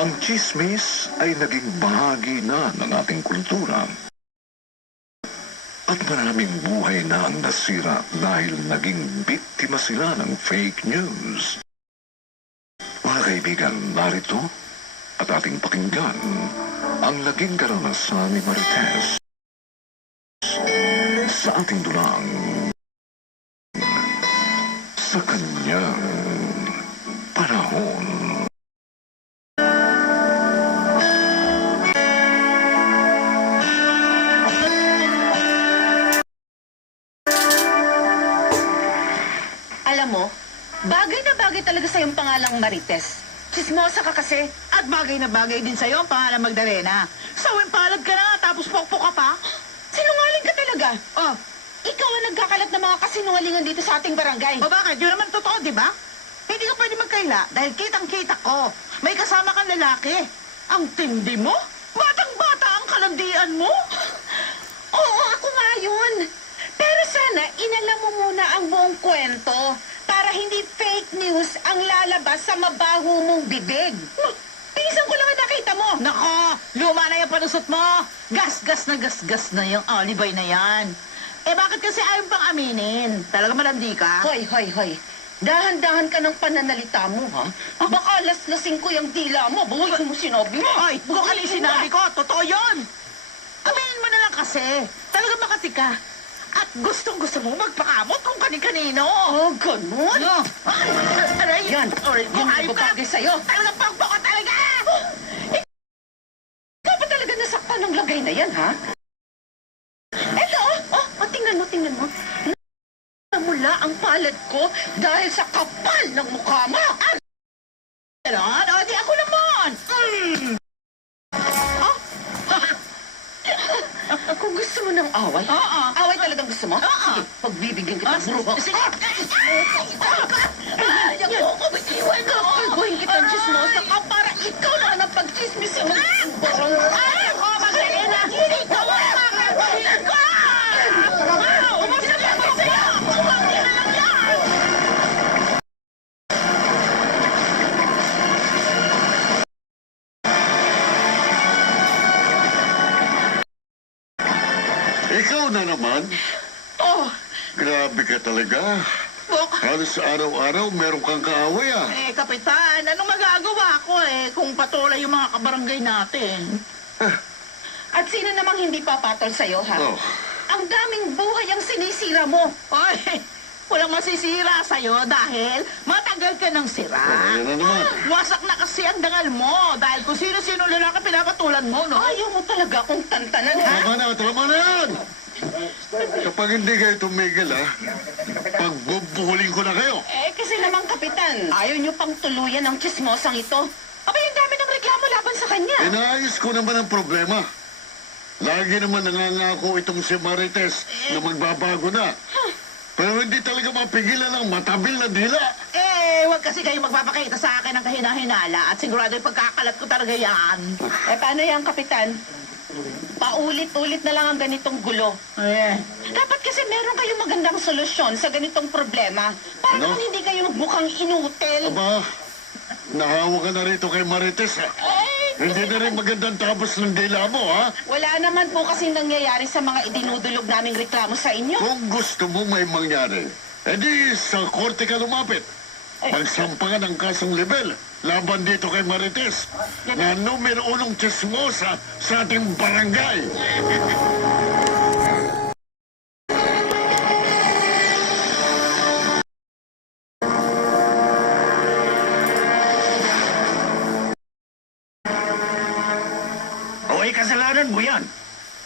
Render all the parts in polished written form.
Ang tsismis ay naging bahagi na ng ating kultura. At maraming buhay na ang nasira dahil naging biktima sila ng fake news. Mga kaibigan, narito at ating pakinggan ang naging karanasan ni Marites sa ating dulang sa kanyang panahon. Alam mo, bagay na bagay talaga sa'yong pangalang Marites. Chismosa ka kasi. At bagay na bagay din sa'yo ang pangalan Magdalena. Sawing palad ka na, tapos pokpok ka pa. Sinungaling ka talaga. Oh, Ikaw ang nagkakalat ng mga kasinungalingan dito sa ating barangay. o bakit? Yun naman totoo, di ba? Hindi ka pwede magkaila dahil kitang-kita ko. May kasama kang lalaki. Ang tindi mo? Batang-bata ang kalandian mo? Oo, ako nga yun. Pero sana, inalam mo muna ang buong kwento para hindi fake news ang lalabas sa mabaho mong bibig. Pinsan ko lang ang nakita mo. Nako, luma na yung panusot mo. Gas-gas na yung alibay na yan. Eh bakit kasi ayaw pang aminin? Talaga malandi ka? Hoy, hoy, hoy. Dahan-dahan ka ng pananalita mo, ha? Baka laslasing ko yung dila mo. Buhay ko mo sinabi mo. Ay, kung ano yung sinabi ko, totoo yun. Aminin mo na lang kasi. Talaga makati ka. At gustong-gusto mo magpakamot kung kani-kanino. Oh, ganun? Ano? Ay, aray! Yan. Aray ko, Yan ang ayop ka! babagay sa'yo. Talagang pagpoko talaga! Ikaw ba talaga nasaktan ng lagay na yan, ha? Eto, tingnan mo. Namula ang palad ko dahil sa kapal ng mukha mo. Ganon? O, di ako naman! Kung gusto mo ng away, Oo. away talagang gusto mo? Oo. Sige, pagbibigyan kita ng bruha. Sige! Ayaw mo ko, bitiwan ka! Kalbuhin kitang chismosa ka para ikaw naman ang pagchismisin mo. Ay, ako, Magdalena! Ikaw ang makakalbuhin ko! Umusin na ako sa'yo! Umusin na lang yan! Ikaw na naman? Oh, Grabe ka talaga. Bok. Halos araw-araw meron kang kaaway ah. Eh, Kapitan, anong magagawa ko kung patuloy yung mga kabarangay natin? At sino namang hindi papatol sa'yo, ha? Oh. Ang daming buhay ang sinisira mo. Ay, walang masisira sa'yo dahil matagal ka ng sira. Ayan na naman. Wasak na kasi ang dangal mo dahil kung sino-sino lalaki pinapatulan mo, no? Ayaw mo talaga akong tantanan, ha? Tama na yan! Kapag hindi kayo tumigil pagbubuhuling ko na kayo. Kasi naman, Kapitan, ayaw niyo pang tuluyan ang chismosang ito. Abay, ang dami ng reklamo laban sa kanya. Inaayos ko naman ang problema. Lagi naman nangangako itong si Marites na magbabago na. Pero hindi talaga mapigilan ang matabil na dila. Huwag kasi kayo magpapakita sa akin ng kahina-hinala at sigurado yung pagkakalat ko talaga yan. Paano yan, Kapitan? Paulit-ulit na lang ang ganitong gulo. Dapat kasi meron kayong magandang solusyon sa ganitong problema. Para Ano? naman hindi kayo magmukhang inutil. Aba, nahawa ka na rito kay Marites Hindi na rin magandang tapos ng dila mo Wala naman po kasing nangyayari sa mga idinudulog naming reklamo sa inyo. Kung gusto mo may mangyari, edi sa korte ka lumapit. Pagsampangan ng kasong libel laban dito kay Marites na numero unong chismosa sa ating barangay. Ay, kasalanan mo yan.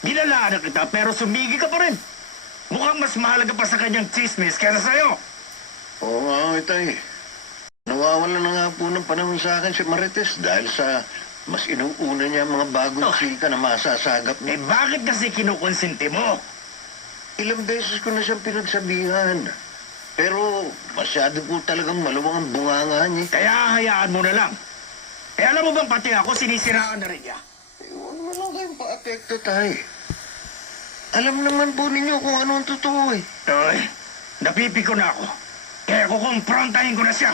Ginalaan kita pero sumigi ka pa rin. Mukhang mas mahalaga pa sa kanyang chismis kaysa sa'yo. Oo nga, Itay. Nawawala na nga po ng panahon sa akin si Marites dahil sa mas inuuna niya mga bagong chika na masasagap Eh niya. bakit kasi kinukonsinti mo? Ilang beses ko na siyang pinagsabihan. Pero masyado po talagang maluwang ang bunganga niya. Kaya hayaan mo na lang. Eh alam mo bang pati ako sinisiraan na rin niya? Huwag mo lang kayong pa-apekto, Tay. Alam naman po ninyo kung ano ang totoo eh. Ay, napipiko na ako. Kaya kukumprontahin ko na siya.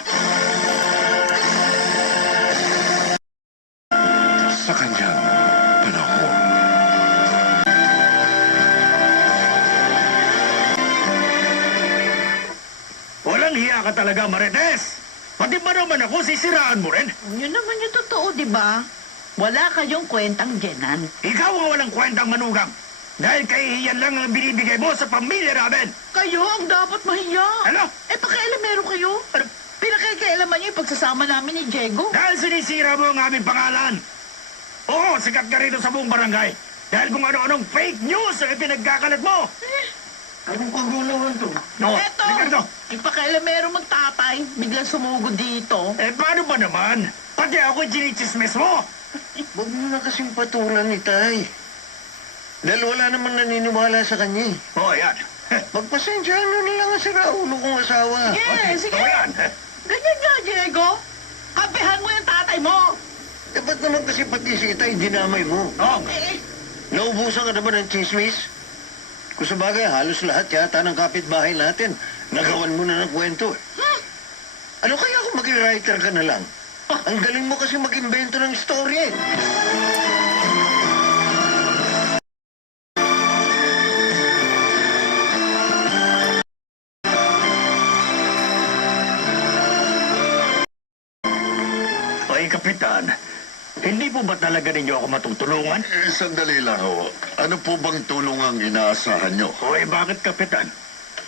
talaga, Marites! Pati ba naman ako sisiraan mo rin? Yun naman yung totoo, di ba? Wala kayong kwentang genan. Ikaw ang walang kwentang manugang. Dahil kahihiyan lang ang binibigay mo sa pamilya namin. Kayo ang dapat mahiya. Ano? Pakialamero kayo. Ano? Pinakailaman niyo yung pagsasama namin ni Diego. Dahil sinisira mo ang aming pangalan. Oo, sikat ka rito sa buong barangay. Dahil kung ano-anong fake news ang ipinagkakalat mo. Anong kagulawan to? No, Eto! Ricardo. Ipakailamero magtatay. Biglang sumugod dito. Paano ba naman? Pati ako chinichismis mo. Huwag mo na kasing patulan ni Tay. Dahil wala namang naniniwala sa kanya. Oo, yan. Magpasensyahan mo na lang ang siraulo kong asawa. Sige. Oo, yan. Ganyan nga, Diego. Kampihan mo yung tatay mo. Ba't naman kasi pati si Tay dinamay mo? Oo. Naubusan ka na ba ng chismis? Kung sa bagay, halos lahat yata ng kapitbahay natin. Nagawan mo na ng kwento eh. Ano kaya kung maging writer ka na lang? Ang galing mo kasi mag-imbento ng story eh. Ay, Kapitan, hindi po ba talaga ninyo ako matutulungan? Sandali lang ho. Ano po bang tulong ang inaasahan nyo? Hoy, bakit, Kapitan?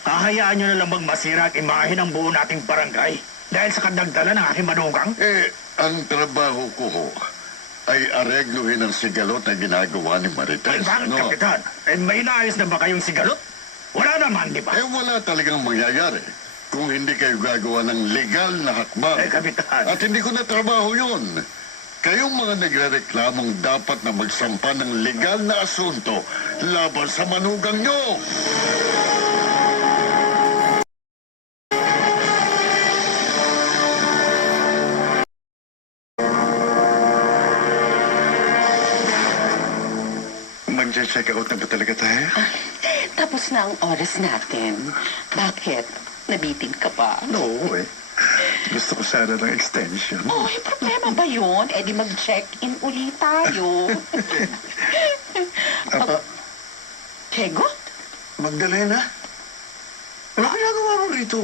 Hahayaan nyo na lang bang masira at imahe ng buo nating barangay dahil sa kadagdalan ng aking manugang? Ang trabaho ko ho ay aregluhin ang sigalot na ginagawa ni Ay, Marites. bakit, Kapitan? May naayos na ba kayong sigalot? Wala naman, di ba? Wala talagang mangyayari kung hindi kayo gagawa ng legal na hakbang. Kapitan. At hindi ko na trabaho yun. Kayong mga nagre-reklamong dapat na magsampa ng legal na asunto laban sa manugang nyo. Mag-check out na ba talaga tayo? Tapos na ang oras natin. Bakit? Nabitin ka pa? No, eh. Gusto ko sana ng extension. Oh, may problema ba yun? Eh di mag-check-in ulit tayo. Apa, Diego? Magdalena? Ano ginagawa mo rito?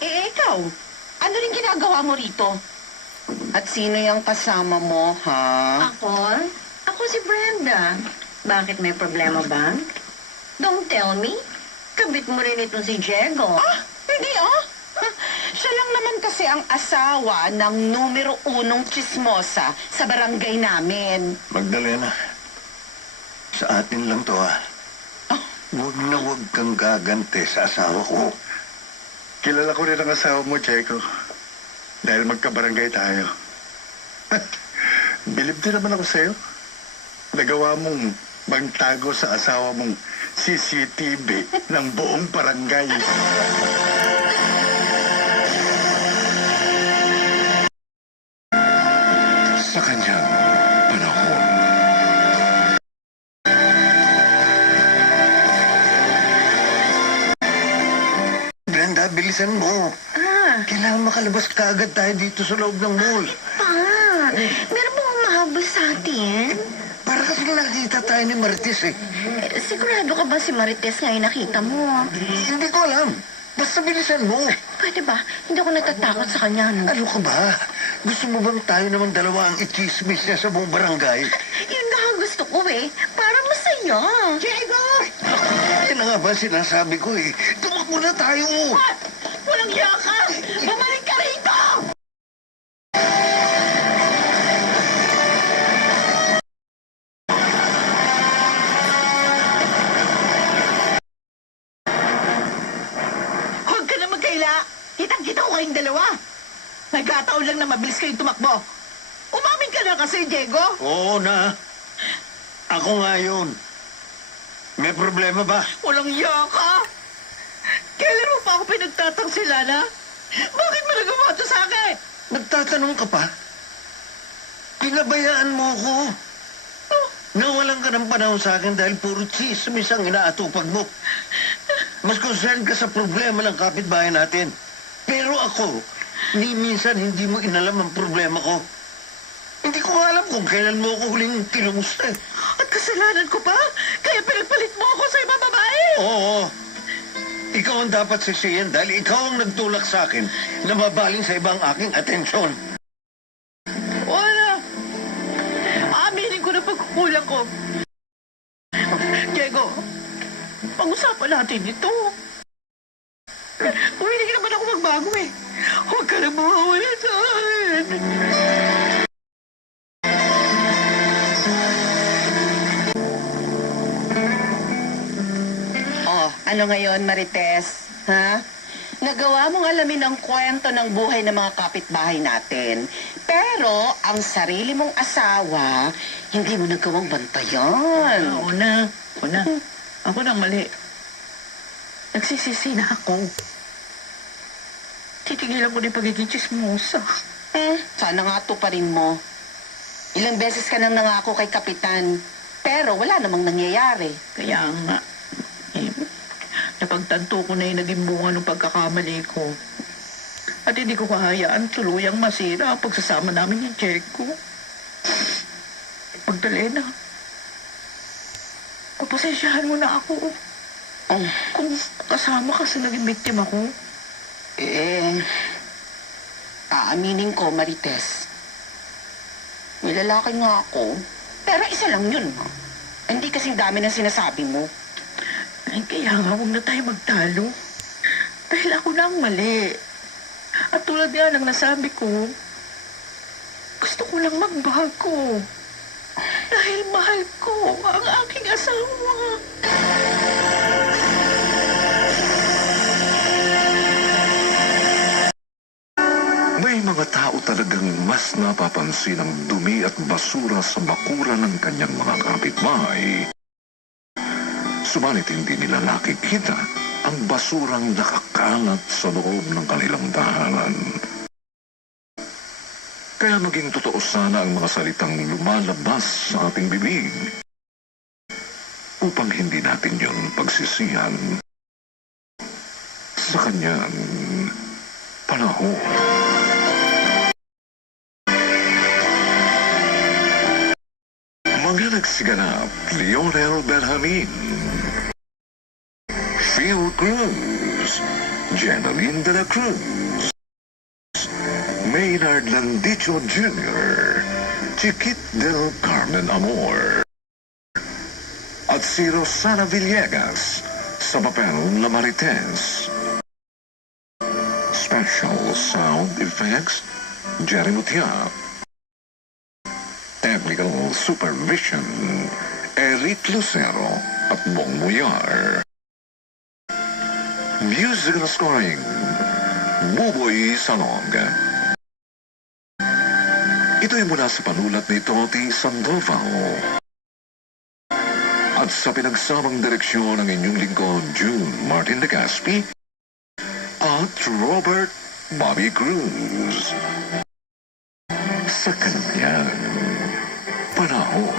Ikaw? Ano rin ginagawa mo rito? At sino yung kasama mo, ha? Ako? Ako si Brenda. Bakit may problema ba? Don't tell me. Kabit mo rin itong si Diego. Hindi, Siya lang naman kasi ang asawa ng numero 1 chismosa sa barangay namin. Magdalena, sa atin lang to Huwag na huwag kang gagante sa asawa ko. kilala ko rin ang asawa mo, Checo. Dahil magkabarangay tayo. Bilib din naman ako sa'yo. Nagawa mong magtago sa asawa mong CCTV ng buong barangay. Sa kanyang panahon. Brenda, bilisan mo. Kailangan makalabas kaagad tayo dito sa loob ng mall. Meron bang umahabol sa atin? Para kasi nakita tayo ni Marites eh. Sigurado ka ba si Marites ngayon nakita mo? Hindi ko alam. Basta bilisan mo. Pwede ba? Hindi ako natatakot sa kanya, no? Ano ka ba? Gusto mo bang tayo naman dalawa ang i-chismis niya sa buong barangay? Yun nga ang gusto ko eh. Para masaya. Diego! Yan na nga ba sinasabi ko eh. Tumakbo na tayo. Walang hiya ka! Bumalik ka rito! Huwag ka na magkaila. Kitang-kita ko kayong dalawa. Nagkataon lang na mabilis kayong tumakbo. Umamin ka na kasi, Diego. Oo na. Ako nga yun. May problema ba? Walang iya ka. Kailan mo pa ako pinagtatangsila? Bakit mo nagawa ito sa akin? Nagtatanong ka pa? Pinabayaan mo ko. Nawalan ka ng panahon sa akin dahil puro chismis ang inaatupag mo. Mas concerned ka sa problema ng kapitbahay natin. Pero ako, ni minsan hindi mo inalam ang problema ko. Hindi ko alam kung kailan mo ako huling kinumusta. At kasalanan ko pa? Kaya pinagpalit mo ako sa ibang babae? Oo. Ikaw ang dapat sisiyan dahil ikaw ang nagtulak sa akin na mabaling sa ibang aking atensyon. Wala. Aminin ko na pagkukulang ko. Diego, pag-usapan natin ito. Kung hindi naman ako magbago eh. Huwag ka lang mawawala sa akin. Oh, ano ngayon, Marites? Ha? Nagawa mong alamin ang kwento ng buhay ng mga kapitbahay natin. Pero, ang sarili mong asawa, hindi mo nagawang bantayan. Una. Ako nang mali. Nagsisisi na ako. Titigilan ko na yung pagiging chismosa. Sana nga tuparin mo. Ilang beses ka nang nangako kay Kapitan, pero wala namang nangyayari. Kaya nga, napagtanto ko na yung naging bunga ng pagkakamali ko. At hindi ko kahayaan tuluyang masira ang pagsasama namin ni Jericho. Magdalena, pagpasensyahan mo na ako. Kung kasama ka sa naging biktima ko. Aaminin ko, Marites. May lalaki nga ako, pero isa lang yun. Hindi kasing dami ng sinasabi mo. Ay, kaya nga, huwag na tayo magtalo. Dahil ako na ang mali. At tulad nga ng nasabi ko, gusto ko lang magbago. Dahil mahal ko ang aking asawa. May mga tao talagang mas napapansin ang dumi at basura sa bakura ng kanyang mga kapitbahay. Subalit hindi nila nakikita ang basurang nakakalat sa loob ng kanilang tahanan. Kaya maging totoo sana ang mga salitang lumalabas sa ating bibig upang hindi natin yon pagsisihan sa kanyang panahon. Mga nagsiganap, Lionel Benjamin, Phil Cruz, Jeneline de la Cruz, Maynard Landicho Jr., Chiquit del Carmen Amor, at si Rosana Villegas sa papel na Marites. Special Sound Effects, Jerry Mutiap. Technical Supervision, Eric Lucero at Bong Muyar. Musical Scoring, Buboy Salong. Ito'y mula sa panulat ni Toti Sandoval. At sa pinagsamang direksyon ng inyong lingkod, June Martin de Gaspi at Robert Bobby Cruz. Sa kanyang panahon.